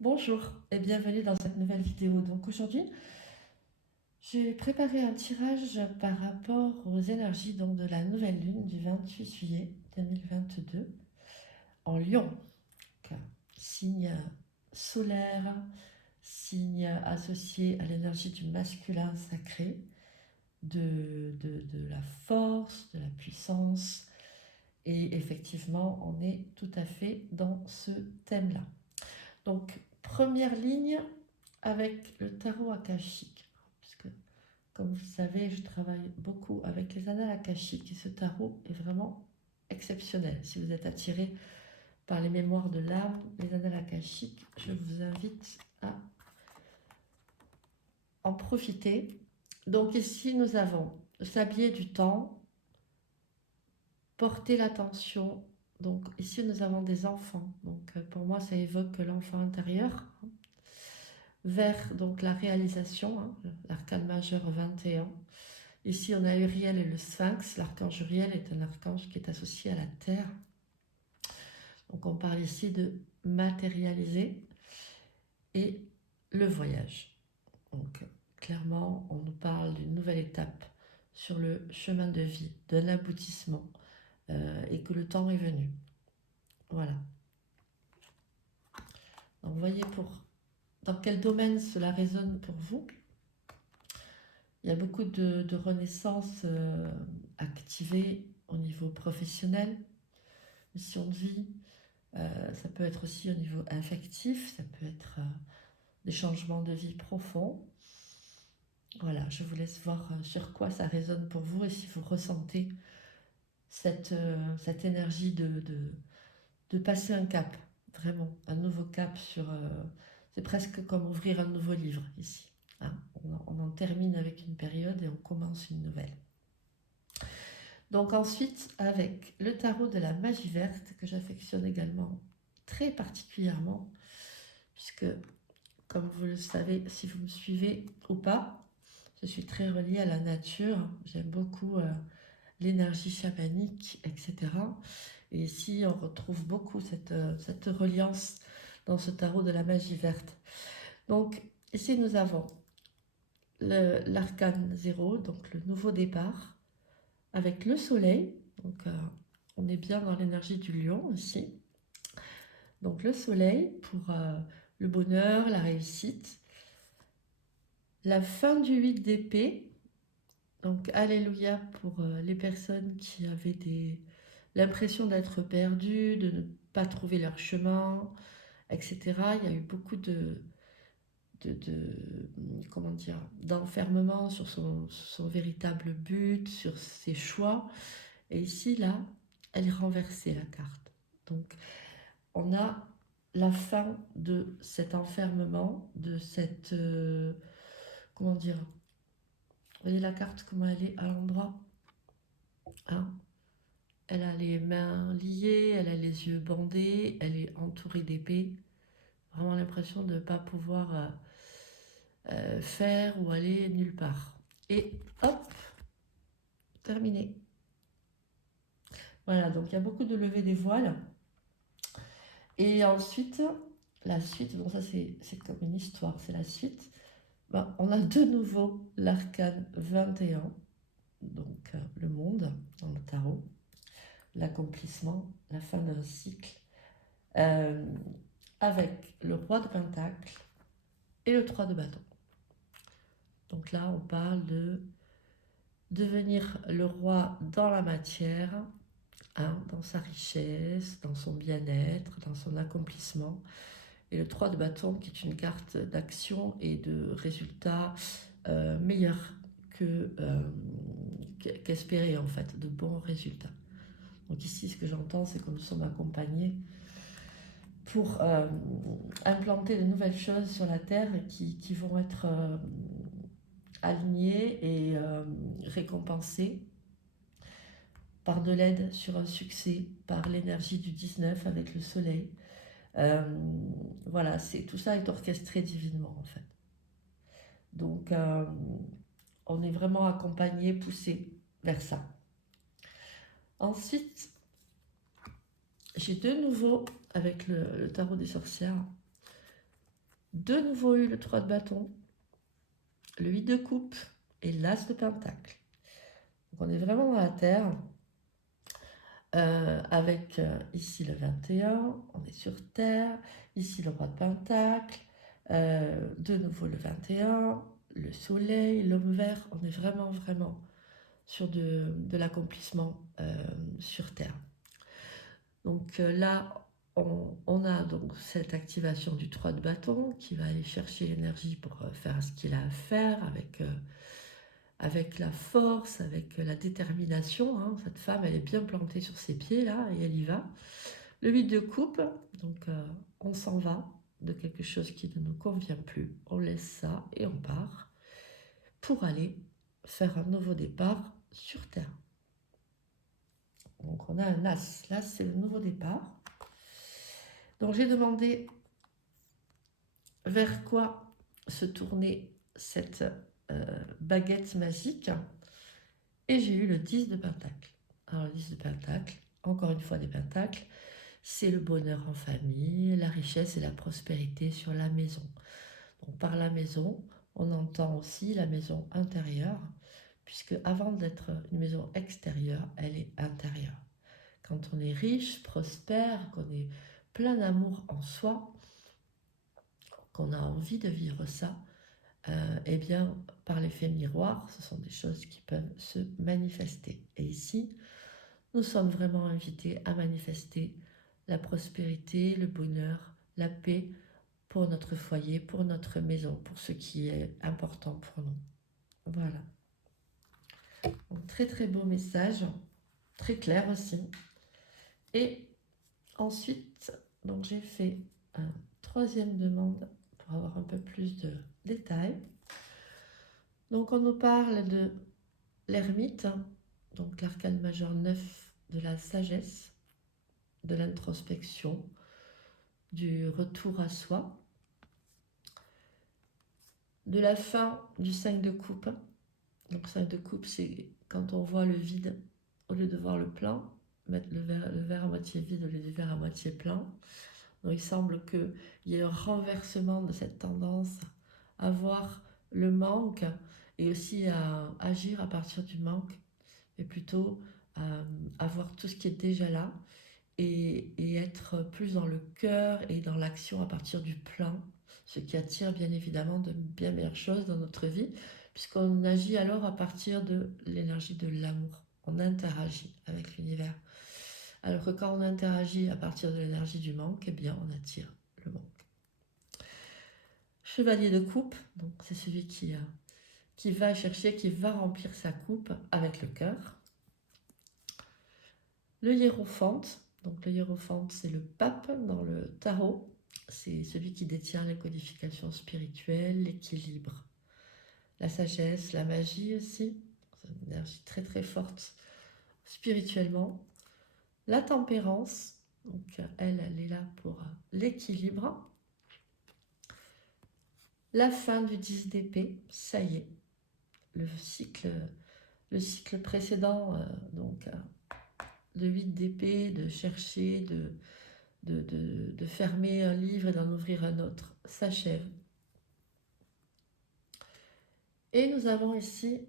Bonjour et bienvenue dans cette nouvelle vidéo. Donc aujourd'hui, j'ai préparé un tirage par rapport aux énergies donc de la nouvelle lune du 28 juillet 2022 en Lion. Donc, signe solaire, signe associé à l'énergie du masculin sacré, de la force, de la puissance. Et effectivement, on est tout à fait dans ce thème-là. Donc, première ligne avec le tarot akashique, puisque comme vous le savez, je travaille beaucoup avec les annales akashiques et ce tarot est vraiment exceptionnel. Si vous êtes attiré par les mémoires de l'âme, les annales akashiques, je vous invite à en profiter. Donc ici, nous avons le sablier du temps, porter l'attention. Donc ici, nous avons des enfants. Donc pour moi, ça évoque l'enfant intérieur. Vers donc la réalisation, l'arcane majeur 21. Ici, on a Uriel et le Sphinx. L'archange Uriel est un archange qui est associé à la Terre. Donc, on parle ici de matérialiser et le voyage. Donc, clairement, on nous parle d'une nouvelle étape sur le chemin de vie, d'un aboutissement, et que le temps est venu. Voilà. Donc, voyez dans quel domaine cela résonne pour vous. Il y a beaucoup de renaissance activée au niveau professionnel, mission de vie. Ça peut être aussi au niveau affectif, ça peut être des changements de vie profonds. Voilà, je vous laisse voir sur quoi ça résonne pour vous et si vous ressentez cette énergie de passer un cap, vraiment, un nouveau cap sur... c'est presque comme ouvrir un nouveau livre ici. Hein. On en termine avec une période et on commence une nouvelle. Donc ensuite, avec le tarot de la magie verte, que j'affectionne également très particulièrement, puisque, comme vous le savez, si vous me suivez ou pas, je suis très reliée à la nature, j'aime beaucoup l'énergie chamanique, etc. Et ici, on retrouve beaucoup cette reliance dans ce tarot de la magie verte. Donc, ici, nous avons l'arcane 0, donc le nouveau départ, avec le soleil. Donc, on est bien dans l'énergie du lion ici. Donc, le soleil pour le bonheur, la réussite. La fin du 8 d'épée. Donc, alléluia pour les personnes qui avaient l'impression d'être perdues, de ne pas trouver leur chemin, etc. Il y a eu beaucoup comment dire, d'enfermement sur son véritable but, sur ses choix. Et ici, là, elle est renversée, la carte. Donc, on a la fin de cet enfermement, de cette... comment dire? Vous voyez la carte, comment elle est à l'endroit, hein? Elle a les mains liées, elle a les yeux bandés, elle est entourée d'épées. Vraiment l'impression de ne pas pouvoir faire ou aller nulle part. Et hop, terminé. Voilà, donc il y a beaucoup de levée des voiles. Et ensuite, la suite, bon ça c'est comme une histoire, c'est la suite. Ben, on a de nouveau l'arcane 21, donc le monde dans le tarot, l'accomplissement, la fin d'un cycle, avec le roi de Pentacle et le 3 de bâton. Donc là, on parle de devenir le roi dans la matière, hein, dans sa richesse, dans son bien-être, dans son accomplissement. Et le 3 de bâton qui est une carte d'action et de résultats meilleurs qu'espérés en fait, de bons résultats. Donc ici, ce que j'entends, c'est que nous sommes accompagnés pour implanter de nouvelles choses sur la Terre qui vont être alignées et récompensées par de l'aide sur un succès, par l'énergie du 19 avec le soleil. Voilà, tout ça est orchestré divinement en fait. Donc on est vraiment accompagné, poussé vers ça. Ensuite, j'ai de nouveau, avec le tarot des sorcières, de nouveau eu le 3 de bâton, le 8 de coupe et l'as de pentacle. Donc on est vraiment dans la terre, avec ici le 21, on est sur terre, ici le roi de pentacle, de nouveau le 21, le soleil, l'homme vert, on est vraiment sur de l'accomplissement sur terre. Donc là, on a donc cette activation du 3 de bâton qui va aller chercher l'énergie pour faire ce qu'il a à faire avec la force, avec la détermination. Hein. Cette femme, elle est bien plantée sur ses pieds là et elle y va. Le 8 de coupe, donc on s'en va de quelque chose qui ne nous convient plus. On laisse ça et on part pour aller faire un nouveau départ sur Terre. Donc on a un as. Là, c'est le nouveau départ. Donc j'ai demandé vers quoi se tournait cette baguette magique et j'ai eu le 10 de pentacle. Alors le 10 de pentacle, encore une fois des pentacles, c'est le bonheur en famille, la richesse et la prospérité sur la maison. Donc par la maison, on entend aussi la maison intérieure, puisque avant d'être une maison extérieure, elle est intérieure. Quand on est riche, prospère, qu'on est plein d'amour en soi, qu'on a envie de vivre ça, eh bien, par l'effet miroir, ce sont des choses qui peuvent se manifester. Et ici, nous sommes vraiment invités à manifester la prospérité, le bonheur, la paix pour notre foyer, pour notre maison, pour ce qui est important pour nous. Voilà. Donc, très très beau message, très clair aussi. Et ensuite, donc j'ai fait une troisième demande pour avoir un peu plus de détails. Donc on nous parle de l'ermite, donc l'arcane majeur 9 de la sagesse, de l'introspection, du retour à soi, de la fin du 5 de coupe. Donc 5 de coupe, c'est quand on voit le vide au lieu de voir le plein, mettre le verre à moitié vide au lieu du verre à moitié plein. Donc il semble qu'il y ait un renversement de cette tendance à voir le manque et aussi à agir à partir du manque, mais plutôt à voir tout ce qui est déjà là et être plus dans le cœur et dans l'action à partir du plein, ce qui attire bien évidemment de bien meilleures choses dans notre vie, puisqu'on agit alors à partir de l'énergie de l'amour. On interagit avec l'univers. Alors que quand on interagit à partir de l'énergie du manque, eh bien on attire le manque. Chevalier de coupe, donc c'est celui qui va chercher, qui va remplir sa coupe avec le cœur. Le hiérophante, donc le hiérophante c'est le pape dans le tarot, c'est celui qui détient les codifications spirituelles, l'équilibre, la sagesse, la magie aussi, c'est une énergie très très forte spirituellement. La tempérance, donc elle est là pour l'équilibre. La fin du 10 d'épée, ça y est, le cycle précédent, donc le 8 d'épée, de chercher, de fermer un livre et d'en ouvrir un autre, s'achève. Et nous avons ici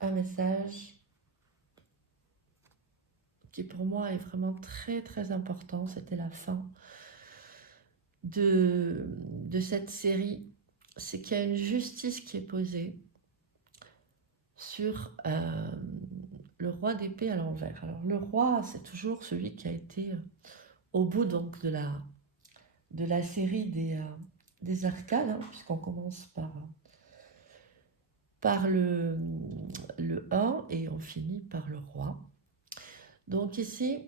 un message qui pour moi est vraiment très très important, c'était la fin de cette série, c'est qu'il y a une justice qui est posée sur le roi d'épée à l'envers. Alors le roi, c'est toujours celui qui a été au bout donc de la série des arcanes, hein, puisqu'on commence par le 1 et on finit par le roi. Donc ici,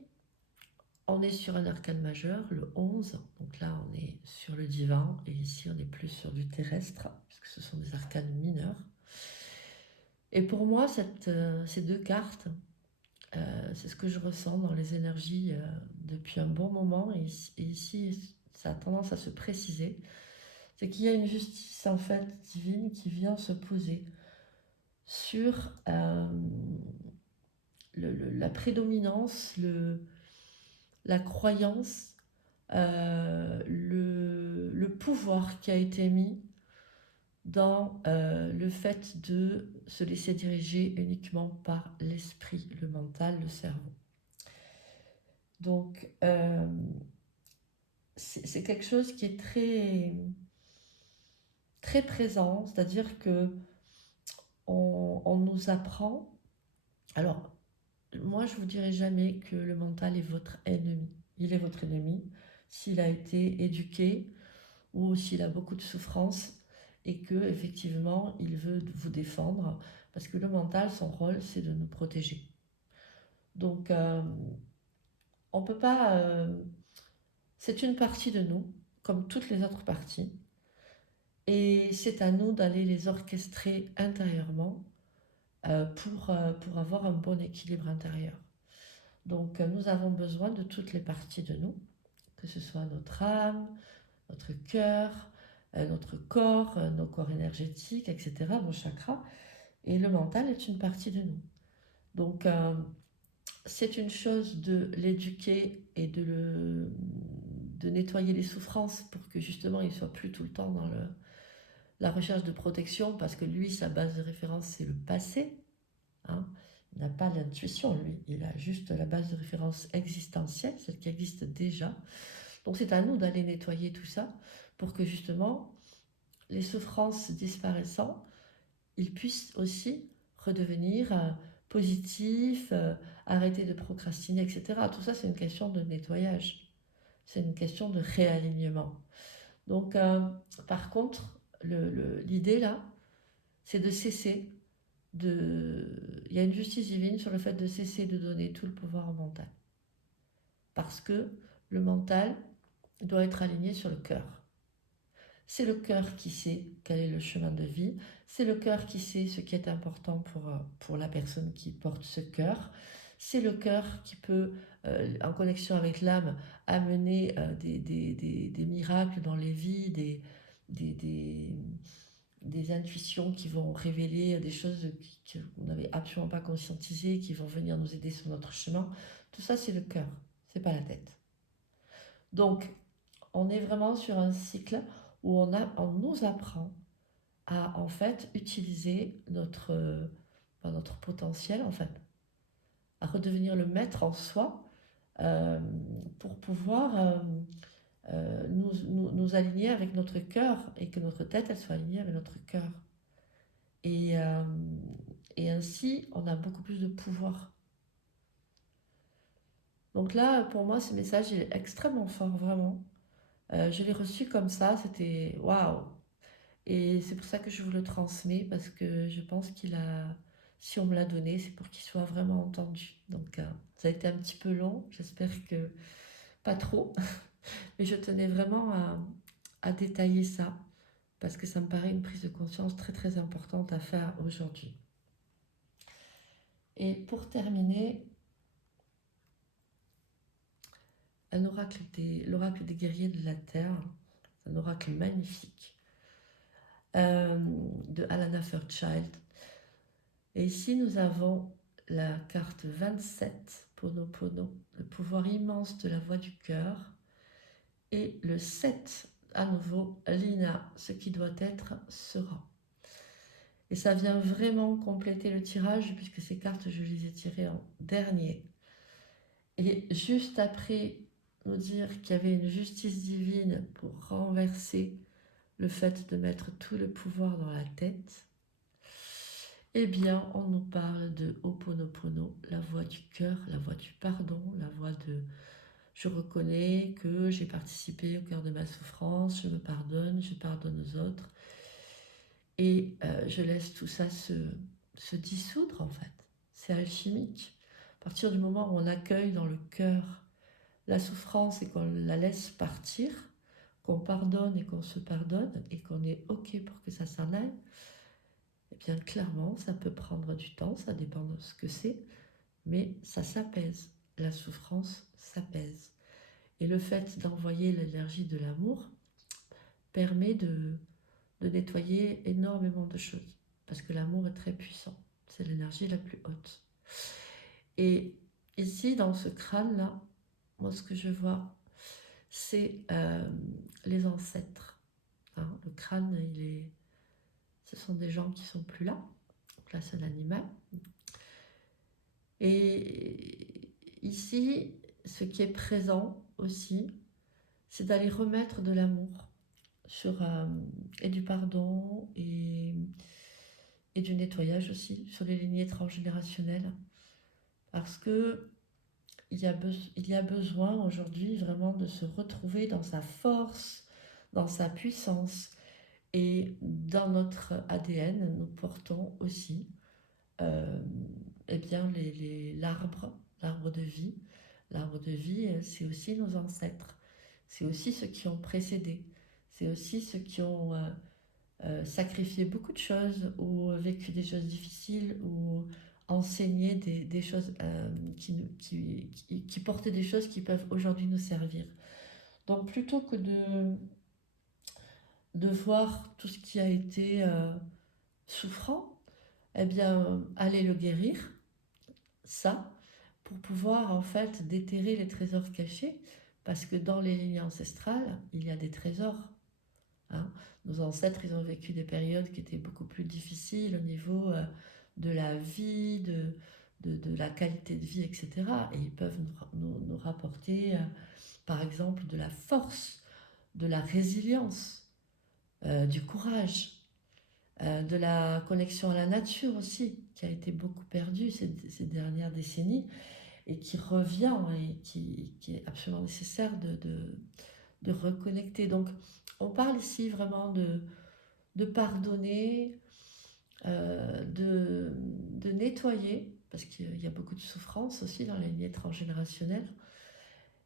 on est sur un arcane majeur, le 11, donc là on est sur le divin, et ici on est plus sur du terrestre, puisque ce sont des arcanes mineurs. Et pour moi, ces deux cartes, c'est ce que je ressens dans les énergies depuis un bon moment, et ici ça a tendance à se préciser, c'est qu'il y a une justice en fait divine qui vient se poser sur la prédominance, la croyance le pouvoir qui a été mis dans le fait de se laisser diriger uniquement par l'esprit, le mental, le cerveau. Donc, c'est quelque chose qui est très, très présent, c'est-à-dire que on nous apprend. Alors, moi, je vous dirai jamais que le mental est votre ennemi. Il est votre ennemi s'il a été éduqué ou s'il a beaucoup de souffrance et que effectivement il veut vous défendre, parce que le mental, son rôle, c'est de nous protéger. Donc, on peut pas. C'est une partie de nous, comme toutes les autres parties, et c'est à nous d'aller les orchestrer intérieurement pour avoir un bon équilibre intérieur. Donc, nous avons besoin de toutes les parties de nous, que ce soit notre âme, notre cœur, notre corps, nos corps énergétiques, etc., nos chakras. Et le mental est une partie de nous. Donc, c'est une chose de l'éduquer et de nettoyer les souffrances pour que justement il ne soit plus tout le temps dans la recherche de protection, parce que lui, sa base de référence, c'est le passé. Hein. Il n'a pas l'intuition, lui. Il a juste la base de référence existentielle, celle qui existe déjà. Donc c'est à nous d'aller nettoyer tout ça pour que justement les souffrances disparaissant, ils puissent aussi redevenir positifs, arrêter de procrastiner, etc. Tout ça, c'est une question de nettoyage. C'est une question de réalignement. Donc, par contre, l'idée là, c'est de cesser il y a une justice divine sur le fait de cesser de donner tout le pouvoir au mental. Parce que le mental doit être aligné sur le cœur. C'est le cœur qui sait quel est le chemin de vie. C'est le cœur qui sait ce qui est important pour la personne qui porte ce cœur. C'est le cœur qui peut, en connexion avec l'âme, amener des miracles dans les vies, des intuitions qui vont révéler des choses qu'on n'avait absolument pas conscientisées, qui vont venir nous aider sur notre chemin. Tout ça, c'est le cœur, c'est pas la tête. Donc, on est vraiment sur un cycle où on nous apprend à en fait utiliser notre potentiel, en fait, à redevenir le maître en soi pour pouvoir nous aligner avec notre cœur et que notre tête, elle soit alignée avec notre cœur. Et, euh, et ainsi, on a beaucoup plus de pouvoir. Donc là, pour moi, ce message est extrêmement fort, vraiment. Je l'ai reçu comme ça, c'était waouh! Et c'est pour ça que je vous le transmets, parce que je pense si on me l'a donné, c'est pour qu'il soit vraiment entendu. Donc ça a été un petit peu long, j'espère que pas trop, mais je tenais vraiment à détailler ça, parce que ça me paraît une prise de conscience très très importante à faire aujourd'hui. Et pour terminer, l'oracle des guerriers de la Terre, un oracle magnifique, de Alana Fairchild. Et ici, nous avons la carte 27, Ponopono, le pouvoir immense de la voix du cœur, et le 7, à nouveau, Lina, ce qui doit être sera. Et ça vient vraiment compléter le tirage, puisque ces cartes, je les ai tirées en dernier. Et juste après nous dire qu'il y avait une justice divine pour renverser le fait de mettre tout le pouvoir dans la tête, eh bien, on nous parle de Ho'oponopono, la voix du cœur, la voix du pardon, la voix de je reconnais que j'ai participé au cœur de ma souffrance, je me pardonne, je pardonne aux autres, et je laisse tout ça se dissoudre en fait. C'est alchimique. À partir du moment où on accueille dans le cœur la souffrance et qu'on la laisse partir, qu'on pardonne et qu'on se pardonne et qu'on est OK pour que ça s'en aille, eh bien clairement, ça peut prendre du temps, ça dépend de ce que c'est, mais ça s'apaise. La souffrance s'apaise. Et le fait d'envoyer l'énergie de l'amour permet de nettoyer énormément de choses, parce que l'amour est très puissant. C'est l'énergie la plus haute. Et ici, dans ce crâne-là, moi, ce que je vois, c'est les ancêtres. Hein. Le crâne, ce sont des gens qui sont plus là. Donc là, c'est un animal. Et ici, ce qui est présent aussi, c'est d'aller remettre de l'amour et du pardon et du nettoyage aussi sur les lignées transgénérationnelles. Parce que il y a besoin aujourd'hui vraiment de se retrouver dans sa force, dans sa puissance. Et dans notre ADN, nous portons aussi euh, eh bien, l'arbre de vie. L'arbre de vie, c'est aussi nos ancêtres. C'est aussi ceux qui ont précédé. C'est aussi ceux qui ont sacrifié beaucoup de choses ou vécu des choses difficiles ou enseigné des choses qui portaient des choses qui peuvent aujourd'hui nous servir. Donc plutôt que de voir tout ce qui a été souffrant, eh bien, aller le guérir, ça, pour pouvoir en fait déterrer les trésors cachés, parce que dans les lignes ancestrales, il y a des trésors. Hein. Nos ancêtres, ils ont vécu des périodes qui étaient beaucoup plus difficiles au niveau de la vie, de la qualité de vie, etc. Et ils peuvent nous rapporter, par exemple, de la force, de la résilience, du courage, de la connexion à la nature aussi, qui a été beaucoup perdue ces dernières décennies et qui revient et qui est absolument nécessaire de reconnecter. Donc, on parle ici vraiment de pardonner, de nettoyer, parce qu'il y a beaucoup de souffrance aussi dans les lignées transgénérationnelles.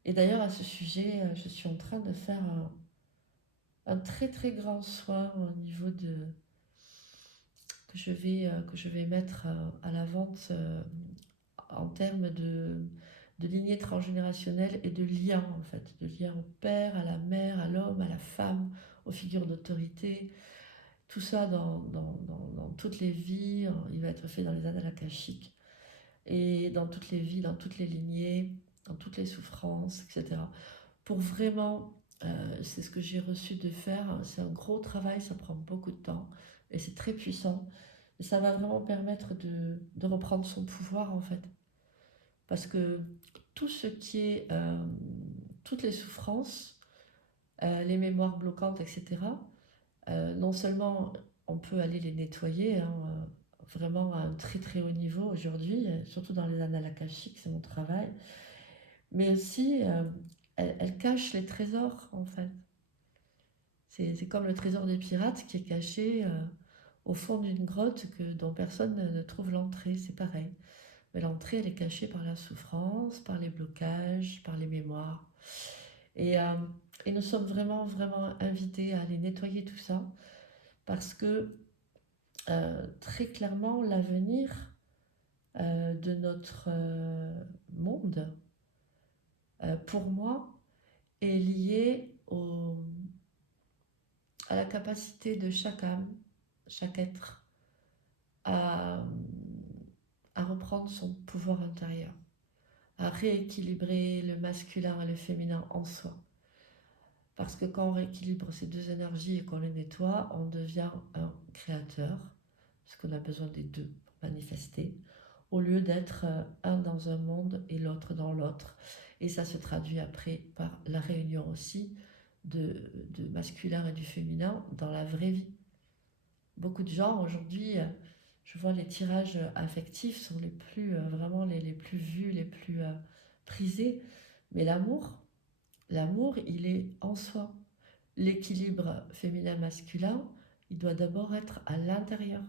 Et d'ailleurs, à ce sujet, je suis en train de faire un très très grand soin au niveau que je vais mettre à la vente en termes de lignée transgénérationnelle et de lien en fait, de lien au père, à la mère, à l'homme, à la femme, aux figures d'autorité, tout ça dans toutes les vies, il va être fait dans les annales akashiques et dans toutes les vies, dans toutes les lignées, dans toutes les souffrances, etc. Pour vraiment, c'est ce que j'ai reçu de faire, c'est un gros travail, ça prend beaucoup de temps et c'est très puissant. Et ça va vraiment permettre de reprendre son pouvoir en fait. Parce que tout ce qui est, toutes les souffrances, les mémoires bloquantes, etc., non seulement on peut aller les nettoyer, hein, vraiment à un très très haut niveau aujourd'hui, surtout dans les annales akashiques, c'est mon travail, mais aussi elles cachent les trésors en fait. C'est comme le trésor des pirates qui est caché au fond d'une grotte dont personne ne trouve l'entrée, c'est pareil. Mais l'entrée, elle est cachée par la souffrance, par les blocages, par les mémoires. Et, euh, et nous sommes vraiment, vraiment invités à aller nettoyer tout ça parce que très clairement, l'avenir de notre monde, pour moi, est lié à la capacité de chaque âme, chaque être, à, à reprendre son pouvoir intérieur, à rééquilibrer le masculin et le féminin en soi. Parce que quand on rééquilibre ces deux énergies et qu'on les nettoie, on devient un créateur, parce qu'on a besoin des deux pour manifester, au lieu d'être un dans un monde et l'autre dans l'autre. Et ça se traduit après par la réunion aussi de masculin et du féminin dans la vraie vie. Beaucoup de gens aujourd'hui, je vois les tirages affectifs sont les plus, vraiment les plus vus, les plus prisés. Mais l'amour, il est en soi. L'équilibre féminin-masculin, il doit d'abord être à l'intérieur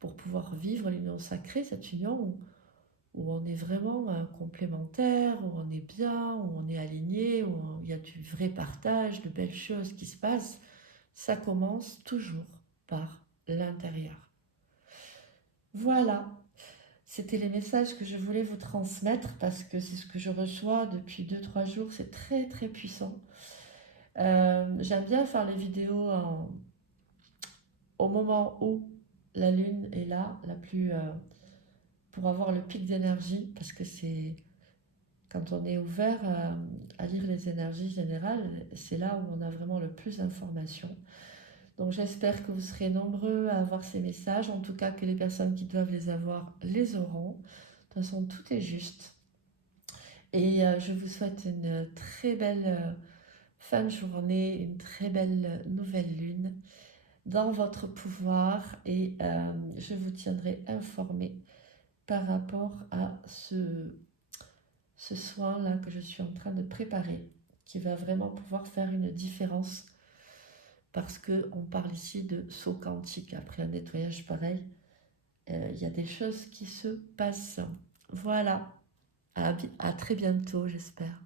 pour pouvoir vivre l'union sacrée, cette union où on est vraiment complémentaire, où on est bien, où on est aligné, où il y a du vrai partage, de belles choses qui se passent. Ça commence toujours par l'intérieur. Voilà, c'était les messages que je voulais vous transmettre parce que c'est ce que je reçois depuis 2-3 jours, c'est très très puissant. J'aime bien faire les vidéos au moment où la lune est là, pour avoir le pic d'énergie, parce que Quand on est ouvert à lire les énergies générales, c'est là où on a vraiment le plus d'informations. Donc j'espère que vous serez nombreux à avoir ces messages, en tout cas que les personnes qui doivent les avoir les auront. De toute façon, tout est juste. Et je vous souhaite une très belle fin de journée, une très belle nouvelle lune dans votre pouvoir et je vous tiendrai informé par rapport à ce soin-là que je suis en train de préparer, qui va vraiment pouvoir faire une différence parce qu'on parle ici de saut quantique. Après un nettoyage pareil, il y a des choses qui se passent. Voilà, à très bientôt, j'espère.